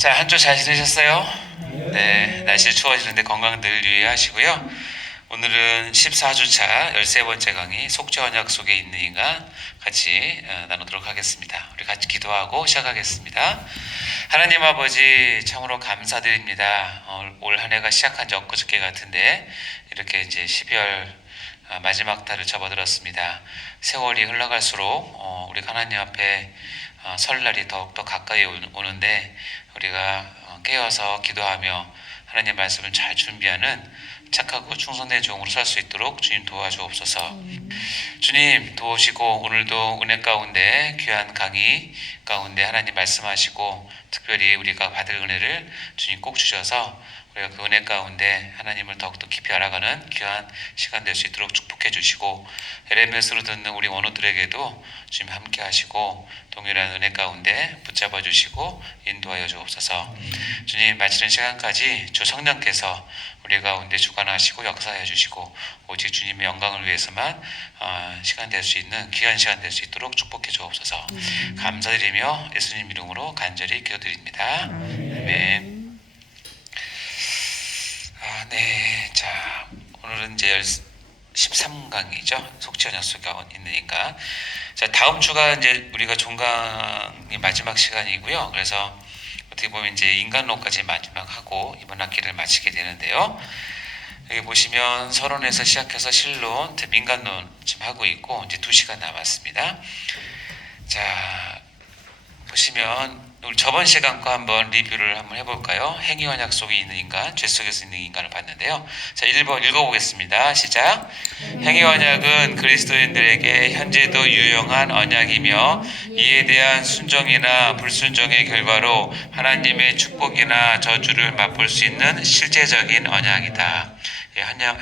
자, 한 주 잘 지내셨어요? 네, 날씨 추워지는데 건강 늘 유의하시고요. 오늘은 14주차 13번째 강의 속죄 언약 속에 있는 인간 같이 나누도록 하겠습니다. 우리 같이 기도하고 시작하겠습니다. 하나님 아버지 참으로 감사드립니다. 올 한 해가 시작한 지 엊그저께 같은데 이렇게 이제 12월 마지막 달을 접어들었습니다. 세월이 흘러갈수록 우리 하나님 앞에 설날이 더욱더 가까이 오는데 우리가 깨어서 기도하며 하나님 말씀을 잘 준비하는 착하고 충성된 종으로 살 수 있도록 주님 도와주옵소서. 주님 도우시고 오늘도 은혜 가운데 귀한 강의 가운데 하나님 말씀하시고 특별히 우리가 받을 은혜를 주님 꼭 주셔서 우리가 그 은혜 가운데 하나님을 더욱더 깊이 알아가는 귀한 시간 될 수 있도록 축복해 주시고 LMS로 듣는 우리 원우들에게도 주님 함께 하시고 동일한 은혜 가운데 붙잡아 주시고 인도하여 주옵소서. 주님 마치는 시간까지 주 성령께서 우리 가운데 주관하시고 역사해 주시고 오직 주님의 영광을 위해서만 시간 될 수 있는 귀한 시간 될 수 있도록 축복해 주옵소서. 감사드리며 예수님 이름으로 간절히 기도드립니다. 아멘. 네. 자, 오늘은 이제 13강이죠. 속죄 언약 속에 있는 인간. 자, 다음 주가 이제 우리가 종강의 마지막 시간이고요. 그래서 어떻게 보면 이제 인간론까지 마지막 하고 이번 학기를 마치게 되는데요. 여기 보시면 서론에서 시작해서 실론, 민간론 지금 하고 있고 이제 2시간 남았습니다. 자, 보시면 우리 저번 시간과 한번 리뷰를 한번 해볼까요? 행위 언약 속에 있는 인간, 죄 속에서 있는 인간을 봤는데요. 자, 1번 읽어보겠습니다. 시작. 행위 언약은 그리스도인들에게 현재도 유용한 언약이며 이에 대한 순종이나 불순종의 결과로 하나님의 축복이나 저주를 맛볼 수 있는 실제적인 언약이다.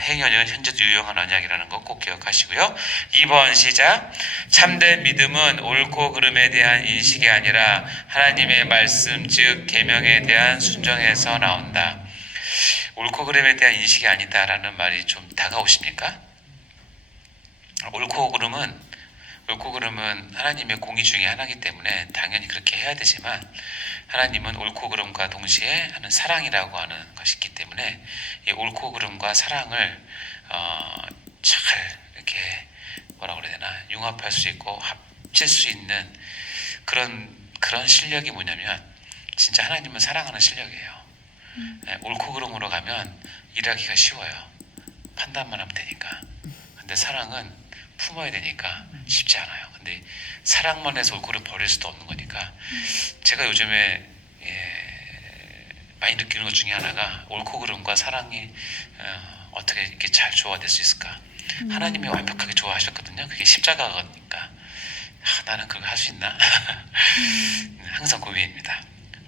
행위 언약은 현재도 유용한 언약이라는 거 꼭 기억하시고요. 2번 시작. 참된 믿음은 옳고 그름에 대한 인식이 아니라 하나님의 말씀 즉 계명에 대한 순종에서 나온다. 옳고 그름에 대한 인식이 아니다라는 말이 좀 다가오십니까? 옳고 그름은 하나님의 공의 중에 하나이기 때문에 당연히 그렇게 해야 되지만 하나님은 옳고 그름과 동시에 하는 사랑이라고 하는 것이 있기 때문에 이 옳고 그름과 사랑을 잘 이렇게 뭐라고 그래야 되나 융합할 수 있고 합칠 수 있는 그런 실력이 뭐냐면 진짜 하나님은 사랑하는 실력이에요. 옳고 그름으로 가면 일하기가 쉬워요. 판단만 하면 되니까. 근데 사랑은 품어야 되니까 쉽지 않아요. 근데 사랑만 해서 옳고를 버릴 수도 없는 거니까 제가 요즘에 많이 느끼는 것 중에 하나가 옳고 그름과 사랑이 어떻게 이렇게 잘 조화될 수 있을까? 하나님이 완벽하게 좋아하셨거든요. 그게 십자가니까 나는 그걸 할 수 있나? 항상 고민입니다.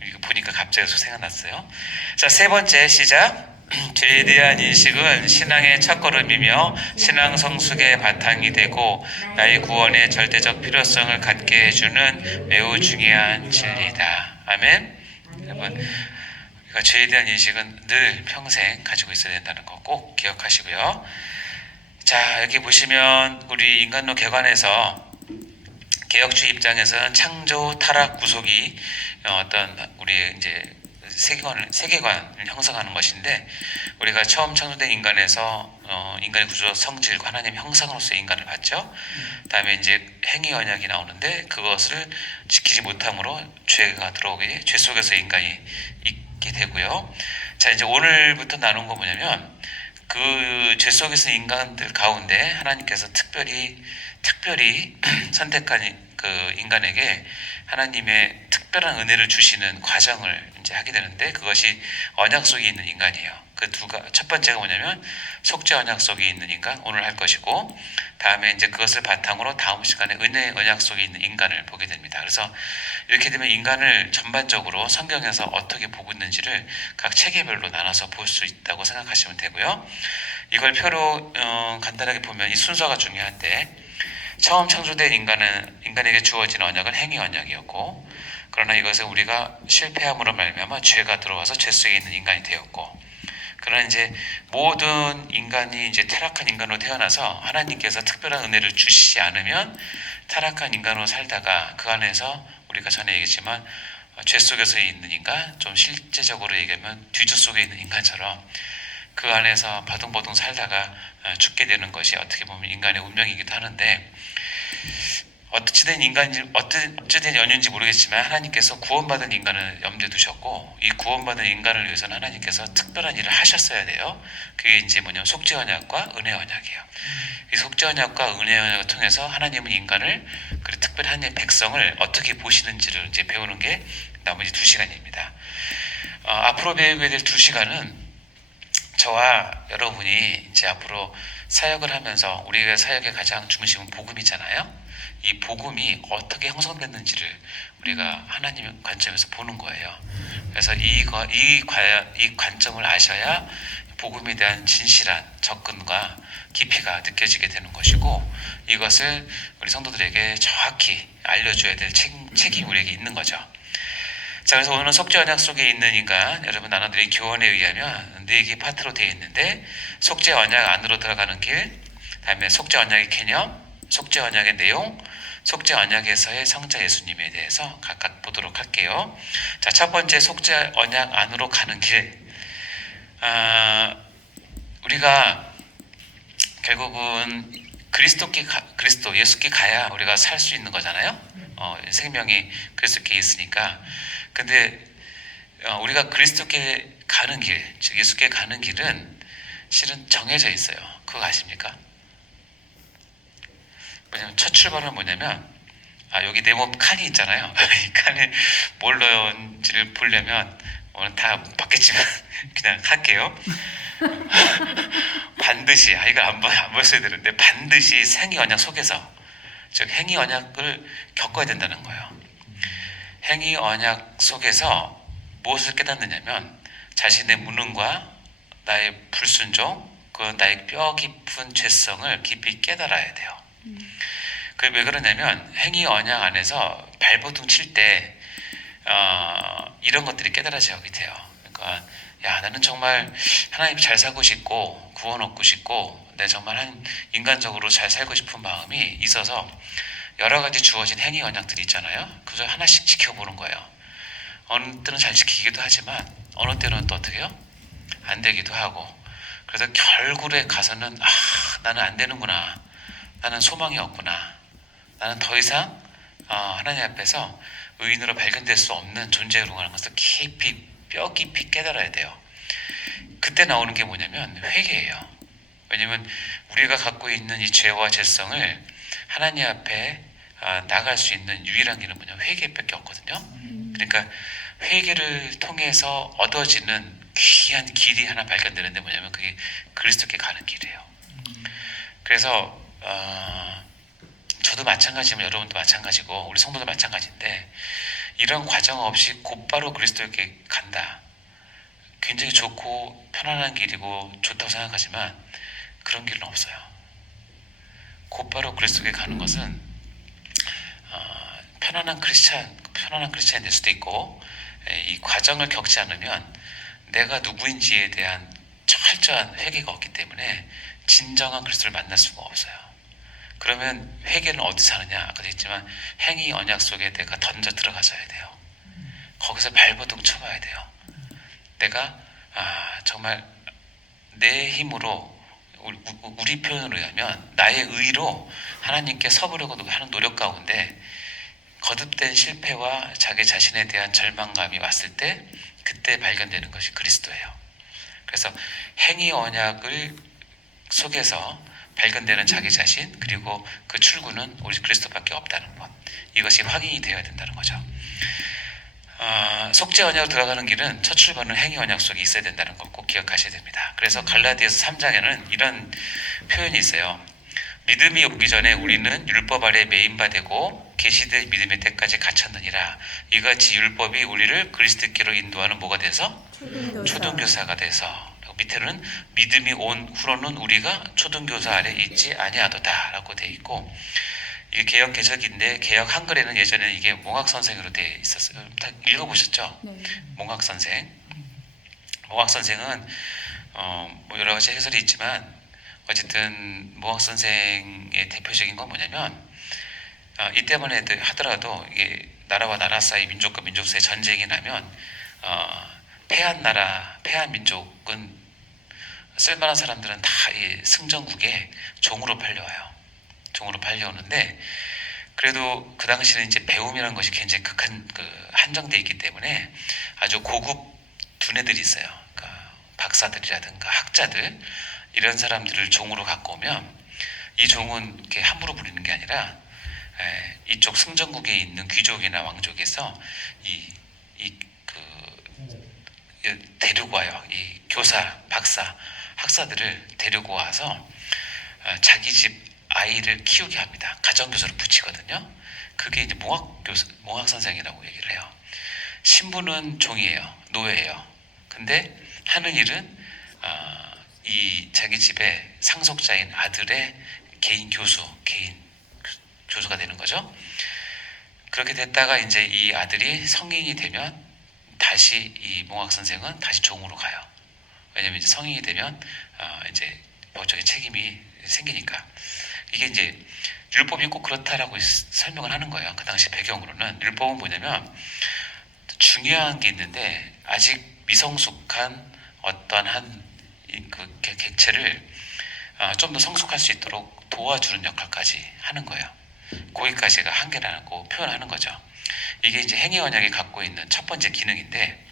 이거 보니까 갑자기 생각났어요. 자, 3번째 시작. 죄에 대한 인식은 신앙의 첫걸음이며 신앙 성숙의 바탕이 되고 나의 구원의 절대적 필요성을 갖게 해주는 매우 중요한 진리다. 아멘. 여러분, 우리가 죄에 대한 인식은 늘 평생 가지고 있어야 된다는 거 꼭 기억하시고요. 자, 여기 보시면 우리 인간론 개관에서 개혁주의 입장에서는 창조, 타락, 구속이 어떤 우리 이제 세계관을 형성하는 것인데 우리가 처음 창조된 인간에서 인간의 구조, 성질과 하나님 형상으로서의 인간을 봤죠. 다음에 이제 행위 언약이 나오는데 그것을 지키지 못함으로 죄가 들어오게 죄 속에서 인간이 있게 되고요. 자, 이제 오늘부터 나눈 거 뭐냐면 그 죄 속에서 인간들 가운데 하나님께서 특별히 선택한 그 인간에게 하나님의 특별한 은혜를 주시는 과정을 이제 하게 되는데 그것이 언약 속에 있는 인간이에요. 첫 번째가 뭐냐면 속죄 언약 속에 있는 인간 오늘 할 것이고 다음에 이제 그것을 바탕으로 다음 시간에 은혜 언약 속에 있는 인간을 보게 됩니다. 그래서 이렇게 되면 인간을 전반적으로 성경에서 어떻게 보고 있는지를 각 체계별로 나눠서 볼 수 있다고 생각하시면 되고요. 이걸 표로 간단하게 보면 이 순서가 중요한데 처음 창조된 인간에게 주어진 언약은 행위 언약이었고 그러나 이것은 우리가 실패함으로 말미암아 죄가 들어와서 죄 속에 있는 인간이 되었고 그러나 이제 모든 인간이 이제 타락한 인간으로 태어나서 하나님께서 특별한 은혜를 주시지 않으면 타락한 인간으로 살다가 그 안에서 우리가 전에 얘기했지만 죄 속에서 있는 인간, 좀 실제적으로 얘기하면 뒤주 속에 있는 인간처럼 그 안에서 바둥바둥 살다가 죽게 되는 것이 어떻게 보면 인간의 운명이기도 하는데, 어찌된 인간인지 어찌된 연유인지 모르겠지만 하나님께서 구원받은 인간을 염두에 두셨고, 이 구원받은 인간을 위해서는 하나님께서 특별한 일을 하셨어야 돼요. 그게 이제 뭐냐면 속죄 언약과 은혜 언약이에요. 이 속죄 언약과 은혜 언약을 통해서 하나님은 인간을, 그리고 특별히 하나님의 백성을 어떻게 보시는지를 이제 배우는 게 나머지 2시간입니다. 앞으로 배우게 될 2시간은 저와 여러분이 이제 앞으로 사역을 하면서, 우리가 사역의 가장 중심은 복음이잖아요. 이 복음이 어떻게 형성됐는지를 우리가 하나님의 관점에서 보는 거예요. 그래서 이 관점을 아셔야 복음에 대한 진실한 접근과 깊이가 느껴지게 되는 것이고, 이것을 우리 성도들에게 정확히 알려줘야 될 책임이 우리에게 있는 거죠. 자, 그래서 오늘은 속죄 언약 속에 있는 인간, 여러분 나눠드린 교훈에 의하면 4개 파트로 되어 있는데, 속죄 언약 안으로 들어가는 길, 다음에 속죄 언약의 개념, 속죄 언약의 내용, 속죄 언약에서의 성자 예수님에 대해서 각각 보도록 할게요. 자, 첫 번째 속죄 언약 안으로 가는 길. 우리가 결국은 그리스도 예수께 가야 우리가 살 수 있는 거잖아요. 생명이 그리스도께 있으니까. 근데 우리가 그리스도께 가는 길, 즉 예수께 가는 길은 실은 정해져 있어요. 그거 아십니까? 뭐냐면 첫 출발은 뭐냐면, 여기 네모 칸이 있잖아요. 이 칸에 뭘 넣은지를 보려면 오늘 다 봤겠지만 그냥 할게요. 반드시, 이걸 안 봤어야 되는데, 반드시 생의 언약 속에서, 즉 행위 언약을 겪어야 된다는 거예요. 행위 언약 속에서 무엇을 깨닫느냐면, 자신의 무능과 나의 불순종, 그 나의 뼈 깊은 죄성을 깊이 깨달아야 돼요. 그게 왜 그러냐면, 행위 언약 안에서 발버둥 칠 때 이런 것들이 깨달아지게 돼요. 그러니까 나는 정말 하나님 잘 살고 싶고 구원 얻고 싶고, 내 정말 인간적으로 잘 살고 싶은 마음이 있어서 여러 가지 주어진 행위 언약들이 있잖아요. 그저 하나씩 지켜보는 거예요. 어느 때는 잘 지키기도 하지만 어느 때는 또 어떻게 해요? 안 되기도 하고. 그래서 결국에 가서는 나는 안 되는구나, 나는 소망이 없구나, 나는 더 이상 하나님 앞에서 의인으로 발견될 수 없는 존재로 가는 것을 뼈 깊이 깨달아야 돼요. 그때 나오는 게 뭐냐면 회개예요. 왜냐면 우리가 갖고 있는 이 죄와 죄성을 하나님 앞에 나갈 수 있는 유일한 길은 뭐냐면 회개밖에 없거든요. 그러니까 회개를 통해서 얻어지는 귀한 길이 하나 발견되는데, 뭐냐면 그게 그리스도께 가는 길이에요. 그래서 저도 마찬가지지만 여러분도 마찬가지고 우리 성도도 마찬가지인데, 이런 과정 없이 곧바로 그리스도에게 간다, 굉장히 좋고 편안한 길이고 좋다고 생각하지만 그런 길은 없어요. 곧바로 그리스도에게 가는 것은 편안한 크리스찬이 될 수도 있고, 이 과정을 겪지 않으면 내가 누구인지에 대한 철저한 회개가 없기 때문에 진정한 그리스도를 만날 수가 없어요. 그러면 회개는 어디서 하느냐? 아까도 했지만 행위 언약 속에 내가 던져 들어가줘야 돼요. 거기서 발버둥 쳐봐야 돼요. 내가 정말 내 힘으로, 우리 표현으로 하면 나의 의로 하나님께 서보려고 하는 노력 가운데 거듭된 실패와 자기 자신에 대한 절망감이 왔을 때, 그때 발견되는 것이 그리스도예요. 그래서 행위 언약을 속에서 발견되는 자기 자신, 그리고 그 출구는 우리 그리스도밖에 없다는 것, 이것이 확인이 되어야 된다는 거죠. 속죄 언약으로 들어가는 길은 첫 출발은 행위 언약 속에 있어야 된다는 걸 꼭 기억하셔야 됩니다. 그래서 갈라디아서 3장에는 이런 표현이 있어요. 믿음이 오기 전에 우리는 율법 아래 매인바 되고 계시될 믿음의 때까지 갇혔느니라. 이같이 율법이 우리를 그리스도께로 인도하는 뭐가 돼서? 초등교사가 돼서. 밑에는 믿음이 온 후로는 우리가 초등교사 아래 있지 아니하도다 라고 되어 있고, 이게 개역 개척인데 개역 한글에는 예전에는 이게 몽학 선생으로 되어 있었어요. 다 읽어보셨죠? 네. 몽학 선생. 몽학 선생은 뭐 여러 가지 해설이 있지만 어쨌든 몽학 선생의 대표적인 건 뭐냐면, 이때만 하더라도 이게 나라와 나라 사이, 민족과 민족 사이 전쟁이 나면 패한 나라, 패한 민족은 쓸만한 사람들은 다 이 승전국에 종으로 팔려와요. 종으로 팔려오는데 그래도 그 당시는 이제 배움이라는 것이 굉장히 한정돼 있기 때문에 아주 고급 두뇌들이 있어요. 그러니까 박사들이라든가 학자들 이런 사람들을 종으로 갖고 오면 이 종은 이렇게 함부로 부리는 게 아니라 이쪽 승전국에 있는 귀족이나 왕족에서 데리고 와요. 이 교사, 박사, 학사들을 데리고 와서 자기 집 아이를 키우게 합니다. 가정교사로 붙이거든요. 그게 이제 몽학 선생이라고 얘기를 해요. 신부는 종이에요. 노예예요. 근데 하는 일은 이 자기 집의 상속자인 아들의 개인 교수가 되는 거죠. 그렇게 됐다가 이제 이 아들이 성인이 되면 다시 이 몽학 선생은 다시 종으로 가요. 왜냐면 이제 성인이 되면 이제 법적인 책임이 생기니까. 이게 이제 율법이 꼭 그렇다라고 설명을 하는 거예요. 그 당시 배경으로는 율법은 뭐냐면 중요한 게 있는데 아직 미성숙한 어떤 그 객체를 좀 더 성숙할 수 있도록 도와주는 역할까지 하는 거예요. 거기까지가 한계라고 표현하는 거죠. 이게 이제 행위 언약이 갖고 있는 첫 번째 기능인데,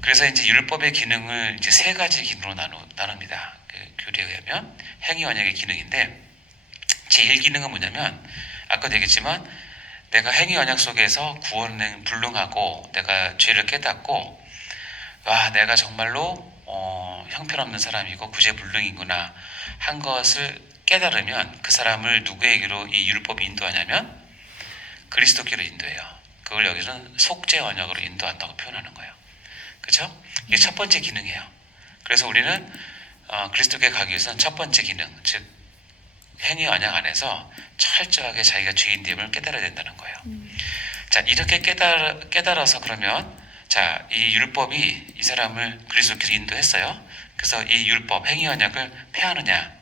그래서 이제 율법의 기능을 이제 세 가지 기능으로 나눕니다. 그 교리에 의하면 행위 언약의 기능인데, 제1기능은 뭐냐면 아까도 얘기했지만 내가 행위 언약 속에서 구원은 불능하고 내가 죄를 깨닫고 내가 정말로 형편없는 사람이고 구제불능이구나 한 것을 깨달으면 그 사람을 누구에게로 이 율법이 인도하냐면 그리스도께로 인도해요. 그걸 여기서는 속죄 언약으로 인도한다고 표현하는 거예요. 그렇죠? 이게 첫 번째 기능이에요. 그래서 우리는 그리스도께 가기 위해서는 첫 번째 기능, 즉 행위 언약 안에서 철저하게 자기가 죄인됨을 깨달아야 된다는 거예요. 자, 이렇게 깨달아서 그러면 자, 이 율법이 이 사람을 그리스도께로 인도했어요. 그래서 이 율법, 행위 언약을 폐하느냐?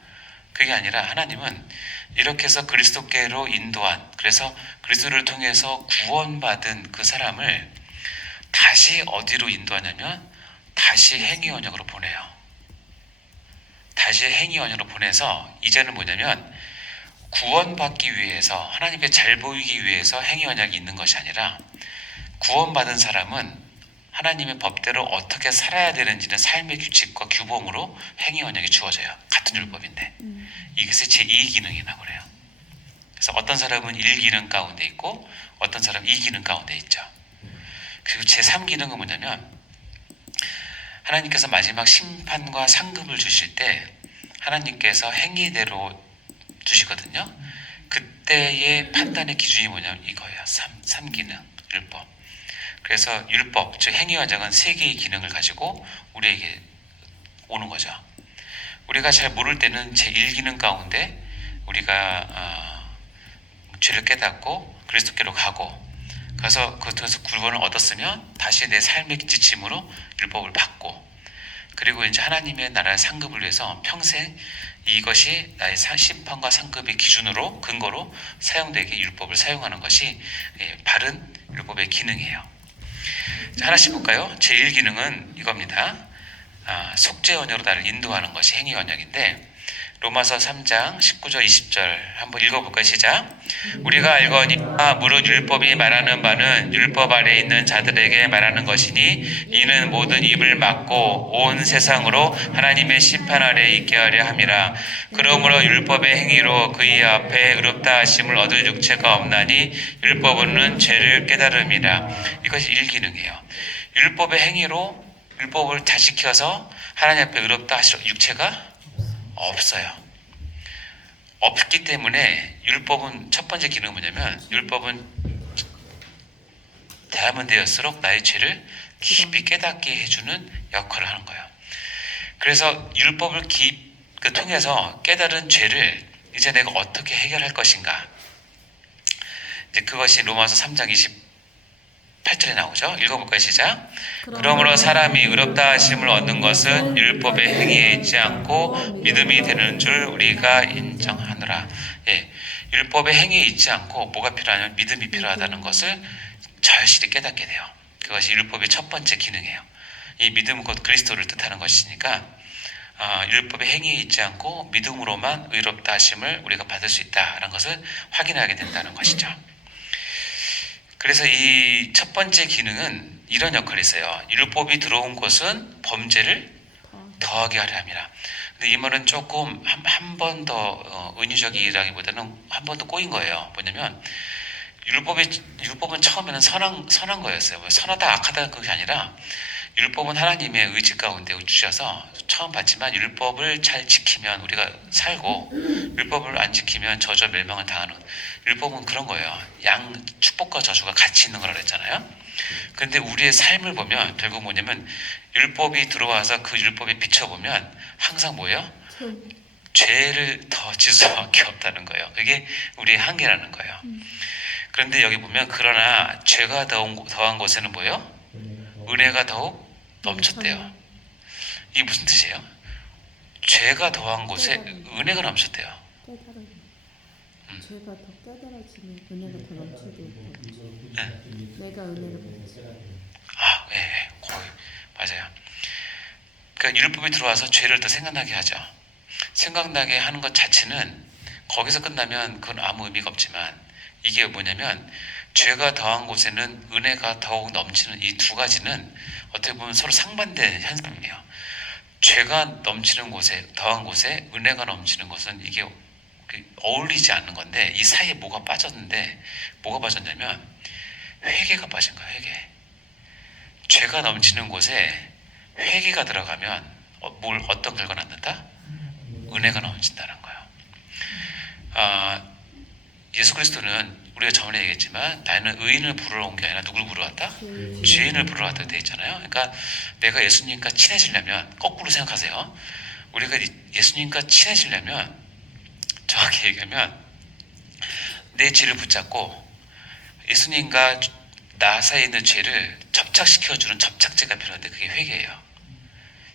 그게 아니라 하나님은 이렇게 해서 그리스도께로 인도한, 그래서 그리스도를 통해서 구원받은 그 사람을 다시 어디로 인도하냐면 다시 행위 언약으로 보내요. 다시 행위 언약으로 보내서 이제는 뭐냐면 구원받기 위해서, 하나님께 잘 보이기 위해서 행위 언약이 있는 것이 아니라 구원받은 사람은 하나님의 법대로 어떻게 살아야 되는지는 삶의 규칙과 규범으로 행위 언약이 주어져요. 같은 율법인데. 이것이 제2기능이라고 그래요. 그래서 어떤 사람은 1기능 가운데 있고 어떤 사람은 2기능 가운데 있죠. 그리고 제3기능은 뭐냐면 하나님께서 마지막 심판과 상급을 주실 때 하나님께서 행위대로 주시거든요. 그때의 판단의 기준이 뭐냐면 이거예요. 3기능, 율법. 그래서 율법, 즉 행위 언약은 3개의 기능을 가지고 우리에게 오는 거죠. 우리가 잘 모를 때는 제1기능 가운데 우리가 죄를 깨닫고 그리스도께로 가고 그래서 그것 통해서 구원을 얻었으면 다시 내 삶의 지침으로 율법을 받고, 그리고 이제 하나님의 나라의 상급을 위해서 평생 이것이 나의 심판과 상급의 기준으로 근거로 사용되게 율법을 사용하는 것이 바른 율법의 기능이에요. 자, 하나씩 볼까요? 제1기능은 이겁니다. 속죄 언약으로 나를 인도하는 것이 행위 언약인데, 로마서 3장 19절 20절 한번 읽어볼까요? 시작. 우리가 알거니와 무릇 율법이 말하는 바는 율법 아래 있는 자들에게 말하는 것이니 이는 모든 입을 막고 온 세상으로 하나님의 심판 아래 있게 하려 함이라. 그러므로 율법의 행위로 그의 앞에 의롭다 하심을 얻을 육체가 없나니 율법은 죄를 깨달음이라. 이것이 1기능이에요. 율법의 행위로 율법을 다 지켜서 하나님 앞에 의롭다 하실 육체가 없어요. 없기 때문에 율법은 첫 번째 기능은 뭐냐면 율법은 대하면 되었을수록 나의 죄를 깊이 깨닫게 해주는 역할을 하는 거예요. 그래서 율법을 통해서 깨달은 죄를 이제 내가 어떻게 해결할 것인가, 이제 그것이 로마서 3장 28절에 나오죠. 읽어볼까요? 시작. 그러므로 사람이 의롭다 하심을 얻는 것은 율법의 행위에 있지 않고 믿음이 되는 줄 우리가 인정하노라. 율법의 행위에 있지 않고 뭐가 필요하냐면 믿음이 필요하다는 것을 절실히 깨닫게 돼요. 그것이 율법의 첫 번째 기능이에요. 이 믿음은 곧 그리스도를 뜻하는 것이니까 율법의 행위에 있지 않고 믿음으로만 의롭다 하심을 우리가 받을 수 있다는 것을 확인하게 된다는 것이죠. 그래서 이 첫 번째 기능은 이런 역할이 있어요. 율법이 들어온 것은 범죄를 더하게 하려 함이라. 근데 이 말은 조금 한 번 더 은유적이라기보다는 한 번 더 꼬인 거예요. 뭐냐면 율법은 처음에는 선한 거였어요. 선하다 악하다 그게 아니라 율법은 하나님의 의지 가운데 주셔서 처음 받지만 율법을 잘 지키면 우리가 살고 율법을 안 지키면 저주와 멸망을 당하는, 율법은 그런 거예요. 축복과 저주가 같이 있는 거라 그랬잖아요. 그런데 우리의 삶을 보면 결국 뭐냐면 율법이 들어와서 그 율법에 비춰보면 항상 뭐예요? 죄를 더 지을 수밖에 없다는 거예요. 그게 우리의 한계라는 거예요. 그런데 여기 보면 그러나 죄가 더한 곳에는 뭐예요? 은혜가 더욱 넘쳤대요. 이게 무슨 뜻이에요? 죄가 더한 곳에 은혜가 넘쳤대요. 죄가 더 깨달아지면 은혜가 더 넘치고 내가 은혜를 받지. 네, 거의 맞아요. 그러니까 율법이 들어와서 죄를 더 생각나게 하죠. 생각나게 하는 것 자체는 거기서 끝나면 그건 아무 의미가 없지만 이게 뭐냐면 죄가 더한 곳에는 은혜가 더욱 넘치는 이 두 가지는 어떻게 보면 서로 상반된 현상이에요. 죄가 넘치는 곳에 더한 곳에 은혜가 넘치는 것은 이게 어울리지 않는 건데 이 사이에 뭐가 빠졌는데 뭐가 빠졌냐면 회개가 빠진 거예요. 회개. 죄가 넘치는 곳에 회개가 들어가면 어떤 결과가 낳는다? 은혜가 넘친다는 거예요. 예수 그리스도는 우리가 저번에 얘기했지만 나는 의인을 부르러 온 게 아니라 누굴 부르러 왔다? 죄인을 부르러 왔다 돼 있잖아요. 그러니까 내가 예수님과 친해지려면 거꾸로 생각하세요. 우리가 예수님과 친해지려면 정확히 얘기하면 내 죄를 붙잡고 예수님과 나 사이에 있는 죄를 접착시켜주는 접착제가 필요한데 그게 회개예요.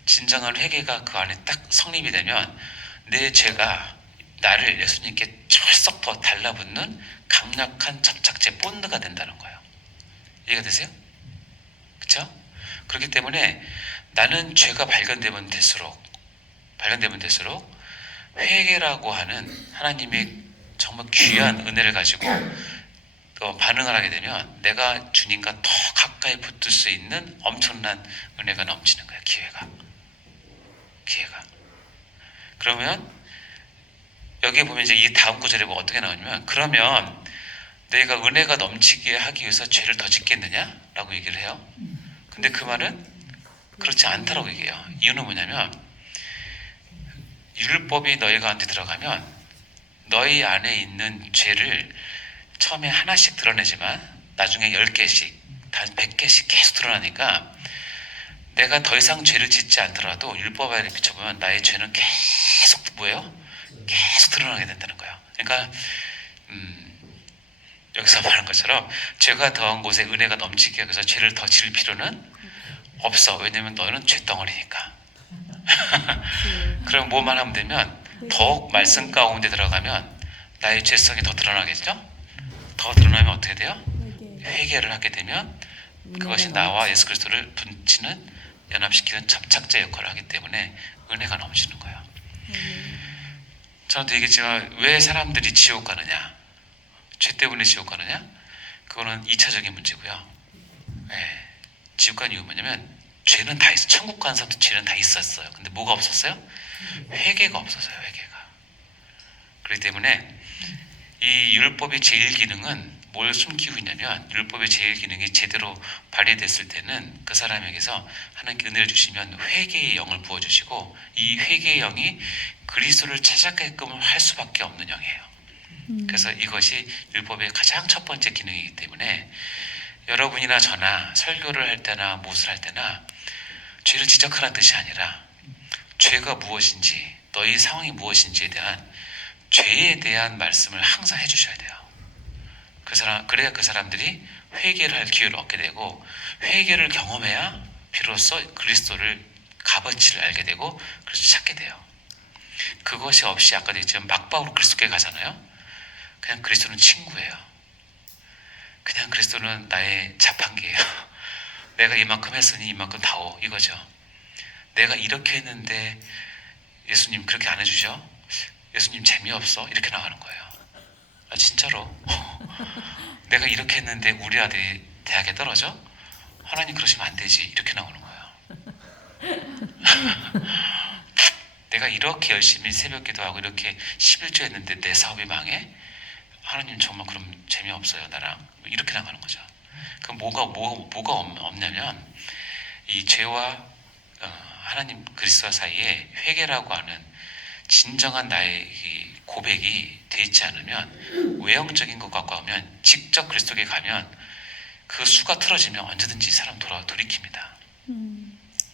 진정한 회개가 그 안에 딱 성립이 되면 내 죄가 나를 예수님께 철썩 더 달라붙는 강력한 접착제 본드가 된다는 거예요. 이해가 되세요? 그렇죠? 그렇기 때문에 나는 죄가 발견되면 될수록 회개라고 하는 하나님의 정말 귀한 은혜를 가지고 또 반응을 하게 되면 내가 주님과 더 가까이 붙을 수 있는 엄청난 은혜가 넘치는 거예요. 기회가. 그러면 여기에 보면 이제 이 다음 구절에 뭐 어떻게 나오냐면 그러면 내가 은혜가 넘치게 하기 위해서 죄를 더 짓겠느냐? 라고 얘기를 해요. 근데 그 말은 그렇지 않다라고 얘기해요. 이유는 뭐냐면 율법이 너희 가운데 들어가면 너희 안에 있는 죄를 처음에 하나씩 드러내지만 나중에 10개씩, 단 100개씩 계속 드러나니까 내가 더 이상 죄를 짓지 않더라도 율법 안에 비춰보면 나의 죄는 계속 뭐예요? 계속 드러나게 된다는 거예요. 그러니까 여기서 말한 것처럼 죄가 더한 곳에 은혜가 넘치게 해서 죄를 더 지을 필요는 없어. 왜냐면 너는 죄덩어리니까. 그럼 뭐만 하면 되면 더욱 말씀 가운데 들어가면 나의 죄성이 더 드러나겠죠? 더 드러나면 어떻게 돼요? 회개를 하게 되면 그것이 나와 예수 그리스도를 붙이는 연합시키는 접착제 역할을 하기 때문에 은혜가 넘치는 거예요. 저한테 얘기했지만 왜 사람들이 지옥 가느냐? 죄 때문에 지옥 가느냐? 그거는 2차적인 문제고요. 지옥 간 이유 뭐냐면 죄는 다 있어. 천국 간 사람도 죄는 다 있었어요. 근데 뭐가 없었어요? 회개가 없었어요. 회개가. 그렇기 때문에 이 율법의 제일 기능은 뭘 숨기고 있냐면 율법의 제일 기능이 제대로 발휘됐을 때는 그 사람에게서 하나님께 은혜를 주시면 회개의 영을 부어주시고 이 회개의 영이 그리스도를 찾아가게끔 할 수밖에 없는 영이에요. 그래서 이것이 율법의 가장 첫 번째 기능이기 때문에 여러분이나 저나 설교를 할 때나 무엇을 할 때나 죄를 지적하라는 뜻이 아니라 죄가 무엇인지 너희 상황이 무엇인지에 대한 죄에 대한 말씀을 항상 해주셔야 돼요. 그래야 그 사람들이 회개를 할 기회를 얻게 되고 회개를 경험해야 비로소 그리스도를 값어치를 알게 되고 그래서 찾게 돼요. 그것이 없이 아까도 했지만 막바로 그리스도께 가잖아요. 그냥 그리스도는 친구예요. 그냥 그리스도는 나의 자판기예요. 내가 이만큼 했으니 이만큼 다오, 이거죠. 내가 이렇게 했는데 예수님 그렇게 안 해주죠? 예수님 재미없어? 이렇게 나가는 거예요. 아, 진짜로. 내가 이렇게 했는데 우리 아들이 대학에 떨어져? 하나님 그러시면 안 되지, 이렇게 나오는 거예요. 내가 이렇게 열심히 새벽 기도하고 이렇게 11조 했는데 내 사업이 망해? 하나님 정말 그럼 재미없어요, 나랑. 이렇게 나가는 거죠. 그럼 뭐가 없냐면 이 죄와 하나님 그리스도와 사이에 회개라고 하는 진정한 나의 이 고백이 돼 있지 않으면, 외형적인 것 갖고 하면, 직접 그리스도께 가면 그 수가 틀어지면 언제든지 사람 돌이킵니다.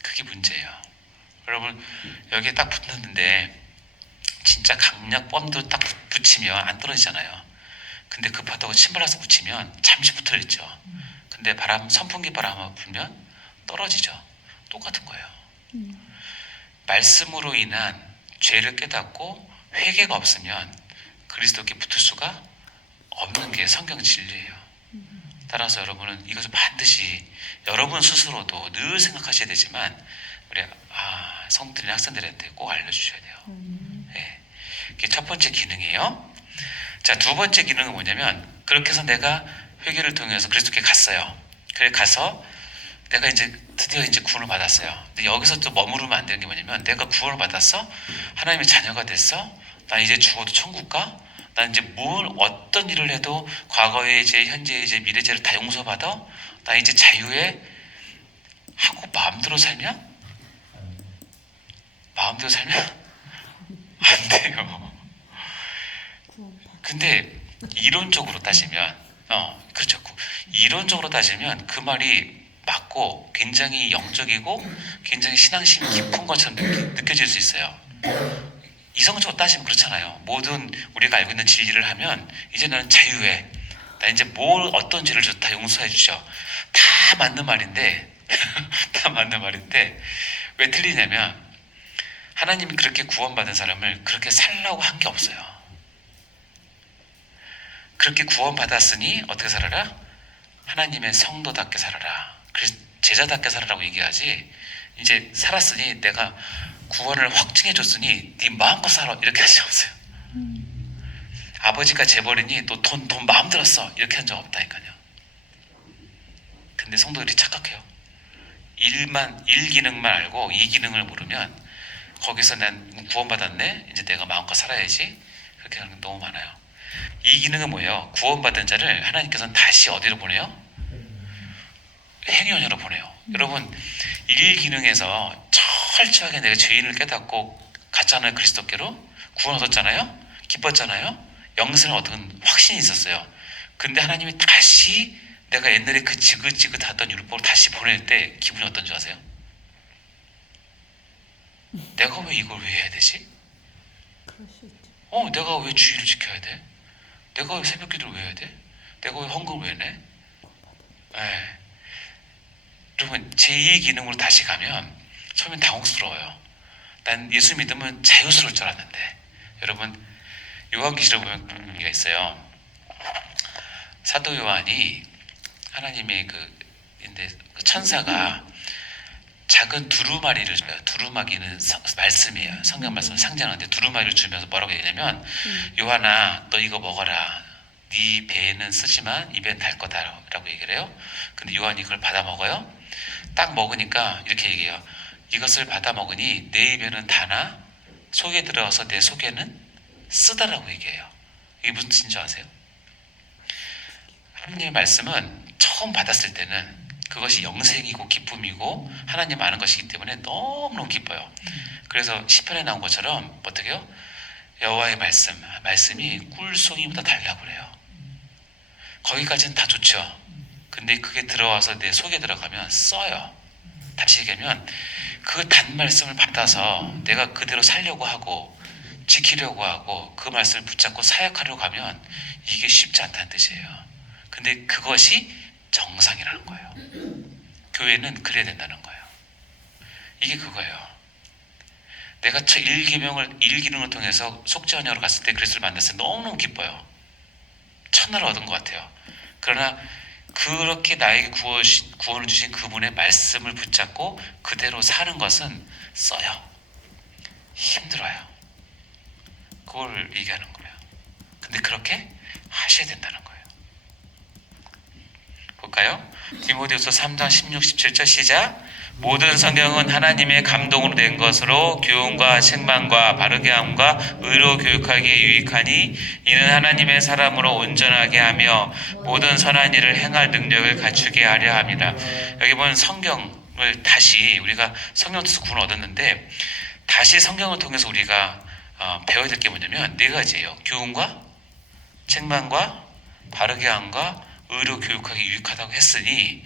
그게 문제예요. 여러분, 여기에 딱 붙는데 진짜 강력 뻔도 딱 붙이면 안 떨어지잖아요. 근데 급하다고 신발라서 붙이면 잠시 붙어있죠. 근데 선풍기 바람 불면 떨어지죠. 똑같은 거예요. 말씀으로 인한 죄를 깨닫고 회개가 없으면 그리스도께 붙을 수가 없는 게 성경 진리예요. 따라서 여러분은 이것을 반드시 여러분 스스로도 늘 생각하셔야 되지만, 우리 성도들이나 학생들한테 꼭 알려주셔야 돼요. 네. 이게 첫 번째 기능이에요. 자, 두 번째 기능은 뭐냐면, 그렇게 해서 내가 회개를 통해서 그리스도께 갔어요. 그래 가서 내가 드디어 구원을 받았어요. 근데 여기서 또 머무르면 안 되는 게 뭐냐면, 내가 구원을 받았어? 하나님의 자녀가 됐어? 나 이제 죽어도 천국 가? 나 이제 어떤 일을 해도 과거의 죄, 현재의 죄, 미래 죄를 다 용서받아? 나 이제 자유해? 하고 마음대로 살면? 마음대로 살면? 안 돼요. 근데 이론적으로 따지면, 그렇죠. 이론적으로 따지면 그 말이 맞고 굉장히 영적이고 굉장히 신앙심이 깊은 것처럼 느껴질 수 있어요. 이성적으로 따지면 그렇잖아요. 모든 우리가 알고 있는 진리를 하면 이제 나는 자유해. 나 이제 어떤 죄를 다 용서해 주셔. 다 맞는 말인데 다 맞는 말인데 왜 틀리냐면, 하나님이 그렇게 구원받은 사람을 그렇게 살라고 한 게 없어요. 그렇게 구원받았으니 어떻게 살아라? 하나님의 성도답게 살아라. 그래서 제자답게 살아라고 얘기하지, 이제 살았으니 내가 구원을 확증해 줬으니 네 마음껏 살아, 이렇게 한 적 없어요. 아버지가 재벌이니 너 돈 마음대로 써, 이렇게 한 적 없다니까요. 근데 성도들이 착각해요. 일 기능만 알고 이 기능을 모르면, 거기서 난 구원받았네, 이제 내가 마음껏 살아야지, 그렇게 하는 게 너무 많아요. 이 기능은 뭐예요? 구원받은 자를 하나님께서는 다시 어디로 보내요? 행위원으로 보내요. 여러분, 일 기능에서 철저하게 내가 죄인을 깨닫고 갔잖아요. 그리스도께로 구원 얻었잖아요. 기뻤잖아요. 영생을 얻은 확신이 있었어요. 근데 하나님이 다시 내가 옛날에 그 지긋지긋하던 율법으로 다시 보낼 때 기분이 어떤지 아세요? 내가 왜 이걸 왜 해야 되지? 그럴 수 있죠. 내가 왜 주의를 지켜야 돼? 내가 왜 새벽 기도를 왜 해야 돼? 내가 왜 헌금을 왜 내? 네. 여러분, 제2의 기능으로 다시 가면 처음엔 당혹스러워요. 난 예수 믿으면 자유스러울 줄 알았는데. 여러분, 요한계시록 보면 그런 의미가 있어요. 사도 요한이 하나님의 그 천사가 작은 두루마리를 줘요. 두루마기는 말씀이에요. 성경 말씀 상징하는데, 두루마리를 주면서 뭐라고 얘기하냐면, 요한아, 너 이거 먹어라. 네 배에는 쓰지만 입엔 달 거다라고 얘기를 해요. 근데 요한이 그걸 받아 먹어요. 딱 먹으니까 이렇게 얘기해요. 이것을 받아 먹으니 내 입에는 다나 속에 들어가서 내 속에는 쓰다라고 얘기해요. 이게 무슨 뜻인지 아세요? 하나님의 말씀은 처음 받았을 때는 그것이 영생이고 기쁨이고 하나님 아는 것이기 때문에 너무너무 기뻐요. 그래서 시편에 나온 것처럼 어떻게 해요? 여호와의 말씀이 꿀송이보다 달라고 그래요. 거기까지는 다 좋죠. 근데 그게 들어와서 내 속에 들어가면 써요. 다시 얘기하면, 그 단 말씀을 받아서 내가 그대로 살려고 하고 지키려고 하고 그 말씀을 붙잡고 사역하려고 하면 이게 쉽지 않다는 뜻이에요. 근데 그것이 정상이라는 거예요. 교회는 그래야 된다는 거예요. 이게 그거예요. 내가 일기능을 통해서 속죄원역으로 갔을 때 그리스도를 만났을 때 너무너무 기뻐요. 천하를 얻은 것 같아요. 그러나 그렇게 나에게 구원을 주신 그분의 말씀을 붙잡고 그대로 사는 것은 써요. 힘들어요. 그걸 얘기하는 거예요. 근데 그렇게 하셔야 된다는 거예요. 볼까요? 디모데후서 3장 16, 17절 시작. 모든 성경은 하나님의 감동으로 낸 것으로 교훈과 책망과 바르게 함과 의로 교육하기에 유익하니 이는 하나님의 사람으로 온전하게 하며 모든 선한 일을 행할 능력을 갖추게 하려 함이라. 여기 보면 성경을 다시 우리가 성경 통해서 구원 얻었는데 다시 성경을 통해서 우리가 배워야 될 게 뭐냐면 네 가지예요. 교훈과 책망과 바르게 함과 의로 교육하기 유익하다고 했으니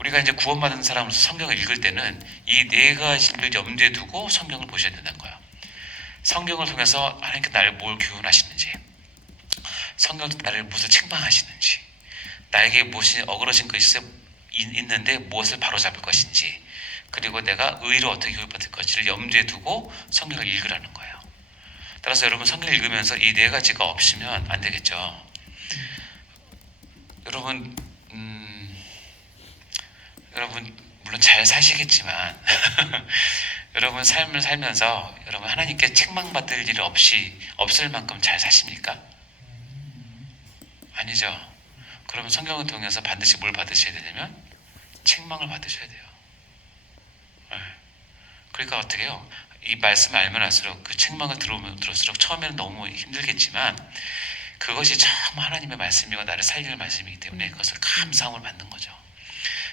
우리가 이제 구원받은 사람으로서 성경을 읽을 때는 이 네 가지를 염두에 두고 성경을 보셔야 된다는 거예요. 성경을 통해서 하나님께 나를 뭘 교훈하시는지, 성경을 나를 무엇을 책망하시는지, 나에게 무엇이 어그러진 것이 있는데 무엇을 바로잡을 것인지, 그리고 내가 의로 어떻게 교육받을 것인지를 염두에 두고 성경을 읽으라는 거예요. 따라서 여러분 성경을 읽으면서 이 네 가지가 없으면 안 되겠죠. 여러분 물론 잘 사시겠지만 여러분 삶을 살면서 여러분 하나님께 책망받을 일 없을 만큼 잘 사십니까? 아니죠. 그러면 성경을 통해서 반드시 뭘 받으셔야 되냐면 책망을 받으셔야 돼요. 그러니까 어떻게 해요? 이 말씀을 알면 할수록 그 책망을 들을수록 처음에는 너무 힘들겠지만 그것이 참 하나님의 말씀이고 나를 살리는 말씀이기 때문에 그것을 감사함을 받는 거죠.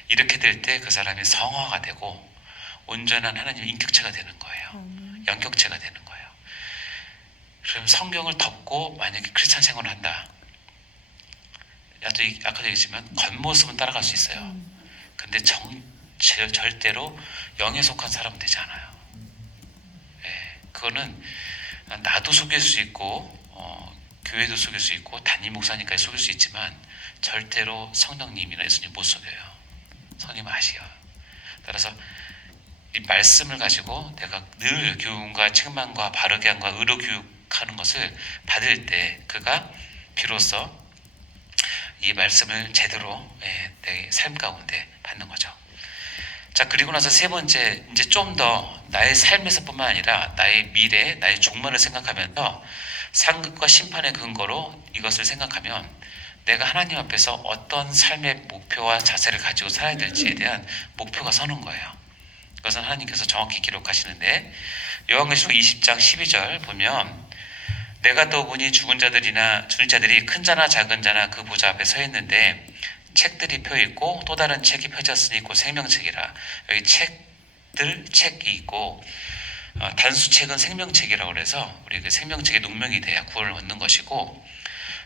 이렇게 될 때 그 사람이 성화가 되고 온전한 하나님의 인격체가 되는 거예요. 영격체가 되는 거예요. 그럼 성경을 덮고 만약에 크리스찬 생활을 한다. 아까도 얘기했지만 겉모습은 따라갈 수 있어요. 근데 절대로 영에 속한 사람은 되지 않아요. 그거는 나도 속일 수 있고 교회도 속일 수 있고 담임 목사님까지 속일 수 있지만 절대로 성령님이나 예수님 못 속여요. 성령님 아시요. 따라서 이 말씀을 가지고 내가 늘 교훈과 책망과 바르게 함과 의로 교육하는 것을 받을 때 그가 비로소 이 말씀을 제대로 내 삶 가운데 받는 거죠. 자, 그리고 나서 세 번째, 이제 좀 더 나의 삶에서뿐만 아니라 나의 미래, 나의 종말을 생각하면서 상급과 심판의 근거로 이것을 생각하면 내가 하나님 앞에서 어떤 삶의 목표와 자세를 가지고 살아야 될지에 대한 목표가 서는 거예요. 그것은 하나님께서 정확히 기록하시는데 요한계시록 20장 12절 보면 내가 또 보니 죽은 자들이 큰 자나 작은 자나 그 보좌 앞에 서 있는데 책들이 펴 있고 또 다른 책이 펴졌으니 곧 생명책이라. 여기 책이 있고 단수책은 생명책이라고 그래서 우리 그 생명책의 농명이 돼야 구원을 얻는 것이고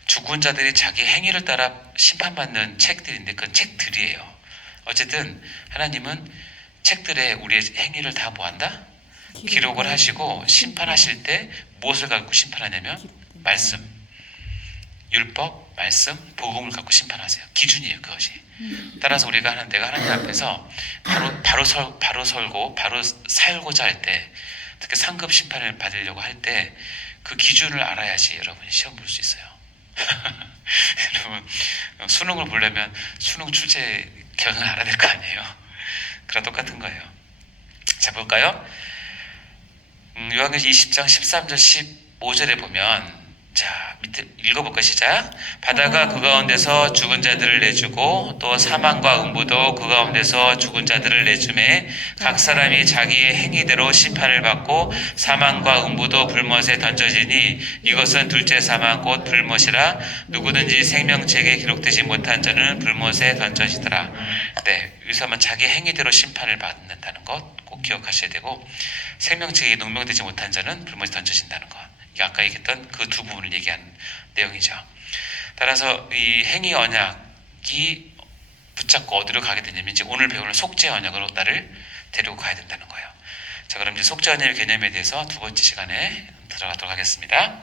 죽은 자들이 자기 행위를 따라 심판받는 책들인데 그건 책들이에요. 어쨌든 하나님은 책들에 우리의 행위를 다 뭐한다? 기록을 하시고 심판하실 때 무엇을 갖고 심판하냐면 말씀, 율법, 말씀, 복음을 갖고 심판하세요. 기준이에요, 그것이. 따라서 내가 하나님 앞에서 바로 설고 바로 살고자 할 때, 특히 상급 심판을 받으려고 할 때 그 기준을 알아야지 여러분이 시험 볼 수 있어요. 여러분 수능을 보려면 수능 출제 결과를 알아야 될 거 아니에요. 그랑 똑같은 거예요. 자, 볼까요? 요한계시록 20장 13절 15절에 보면 자, 밑에 읽어볼까 시작. 바다가 그 가운데서 죽은 자들을 내주고 또 사망과 음부도 그 가운데서 죽은 자들을 내주매 각 사람이 자기의 행위대로 심판을 받고 사망과 음부도 불못에 던져지니 이것은 둘째 사망 곧 불못이라. 누구든지 생명책에 기록되지 못한 자는 불못에 던져지더라. 네, 여기서만 자기 행위대로 심판을 받는다는 것 꼭 기억하셔야 되고 생명책에 농명되지 못한 자는 불못에 던져진다는 것. 이게 아까 얘기했던 그 두 부분을 얘기한 내용이죠. 따라서 이 행위 언약이 붙잡고 어디로 가게 되냐면 이제 오늘 배우는 속죄 언약으로 나를 데리고 가야 된다는 거예요. 자, 그럼 이제 속죄 언약의 개념에 대해서 두 번째 시간에 들어가도록 하겠습니다.